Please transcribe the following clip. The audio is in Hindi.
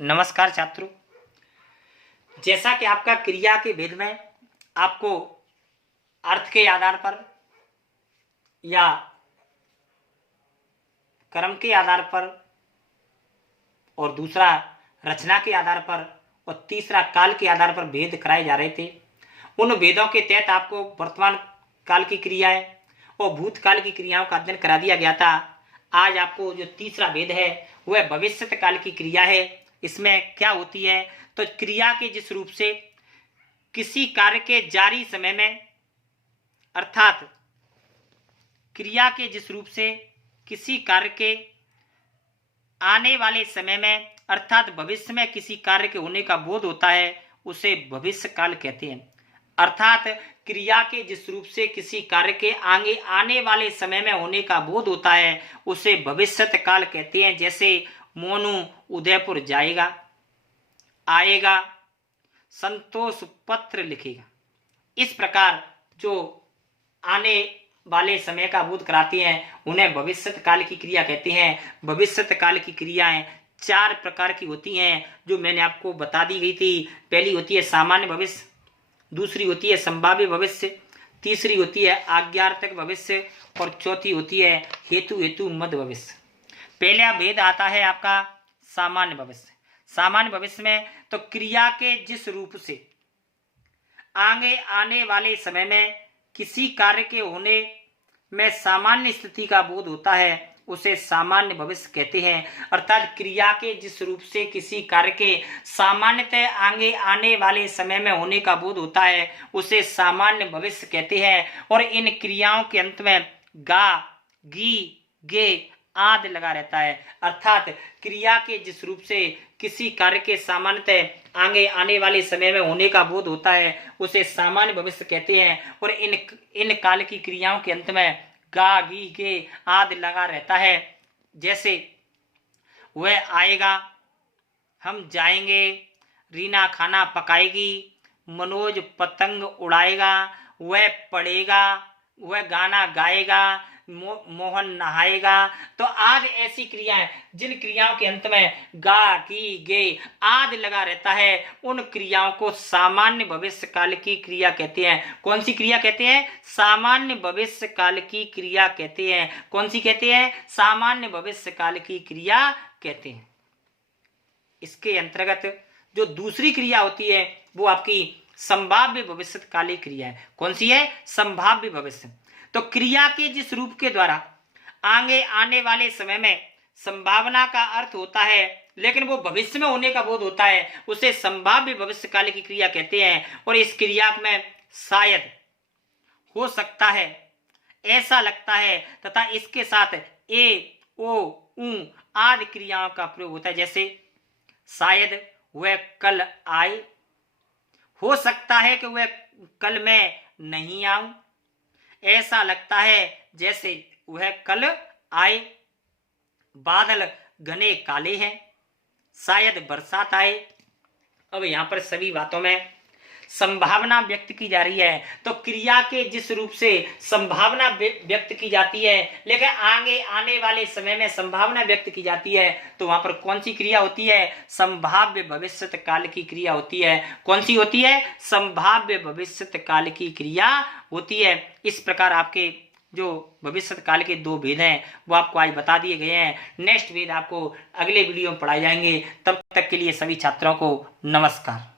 नमस्कार छात्रों। जैसा कि आपका क्रिया के भेद में आपको अर्थ के आधार पर या कर्म के आधार पर और दूसरा रचना के आधार पर और तीसरा काल के आधार पर भेद कराए जा रहे थे, उन भेदों के तहत आपको वर्तमान काल की क्रियाएं और भूतकाल की क्रियाओं का अध्ययन करा दिया गया था। आज आपको जो तीसरा भेद है वह भविष्य काल की क्रिया है। इसमें क्या होती है तो क्रिया के जिस रूप से किसी कार्य के जारी समय में अर्थात क्रिया के जिस रूप से किसी कार्य के आने वाले समय में अर्थात भविष्य में किसी कार्य के होने का बोध होता है उसे भविष्य काल कहते हैं। अर्थात क्रिया के जिस रूप से किसी कार्य के आगे आने वाले समय में होने का बोध होता है उसे भविष्यत काल कहते हैं। जैसे मोनू उदयपुर जाएगा, आएगा, संतोष पत्र लिखेगा। इस प्रकार जो आने वाले समय का बोध कराती हैं उन्हें भविष्यत काल की क्रिया कहते हैं। भविष्यत काल की क्रियाएं चार प्रकार की होती हैं जो मैंने आपको बता दी गई थी। पहली होती है सामान्य भविष्य, दूसरी होती है संभाव्य भविष्य, तीसरी होती है आज्ञार्थक भविष्य और चौथी होती है हेतु मद भविष्य। पहला भेद आता है आपका सामान्य भविष्य। सामान्य भविष्य में तो क्रिया के जिस रूप से आगे आने वाले समय में किसी कार्य के होने में सामान्य स्थिति का बोध होता है उसे सामान्य भविष्य कहते हैं। अर्थात क्रिया के जिस रूप से किसी कार्य के सामान्यतः आगे आने वाले समय में होने का बोध होता है उसे सामान्य भविष्य कहते हैं। और इन क्रियाओं के अंत में गा, गी, गे आदि लगा रहता है। अर्थात क्रिया के जिस रूप से किसी कार्य के सामान्यतः आगे आने वाले समय में होने का बोध होता है उसे सामान्य भविष्य कहते हैं। और इन काल की क्रियाओं के अंत में गा, गी, गे आदि लगा रहता है। जैसे वह आएगा, हम जाएंगे, रीना खाना पकाएगी, मनोज पतंग उड़ाएगा, वह पढ़ेगा, वह गाना गाएगा, मोहन नहाएगा। तो आदि ऐसी क्रियाएं जिन क्रियाओं के अंत में गा, गी, गे आदि लगा रहता है उन क्रियाओं को सामान्य भविष्य काल की क्रिया कहते हैं। कौन सी क्रिया कहते हैं? सामान्य भविष्य काल की क्रिया कहते हैं। कौन सी कहते हैं? सामान्य भविष्य काल की क्रिया कहते हैं। इसके अंतर्गत जो दूसरी क्रिया होती है वो आपकी संभाव्य भविष्य काली क्रिया है। कौन सी है? संभाव्य भविष्य। तो क्रिया के जिस रूप के द्वारा आगे आने वाले समय में संभावना का अर्थ होता है लेकिन वो भविष्य में होने का बोध होता है उसे संभाव्य भविष्य काल की क्रिया कहते हैं। और इस क्रिया में शायद, हो सकता है, ऐसा लगता है तथा इसके साथ ए, ओ, ऊ आदि क्रियाओं का प्रयोग होता है। जैसे शायद वह कल आए, हो सकता है कि वह कल मैं नहीं आऊं, ऐसा लगता है जैसे वह कल आए, बादल घने काले हैं, शायद बरसात आए। अब यहां पर सभी बातों में संभावना व्यक्त की जा रही है। तो क्रिया के जिस रूप से संभावना व्यक्त की जाती है लेकिन आगे आने वाले समय में संभावना व्यक्त की जाती है तो वहां पर कौन सी क्रिया होती है? संभाव्य भविष्यत काल की क्रिया होती है। कौन सी होती है? संभाव्य भविष्यत काल की क्रिया होती है। इस प्रकार आपके जो भविष्य काल के दो भेद हैं वो आपको आज बता दिए गए हैं। नेक्स्ट भेद आपको अगले वीडियो में पढ़ाए जाएंगे। तब तक के लिए सभी छात्रों को नमस्कार।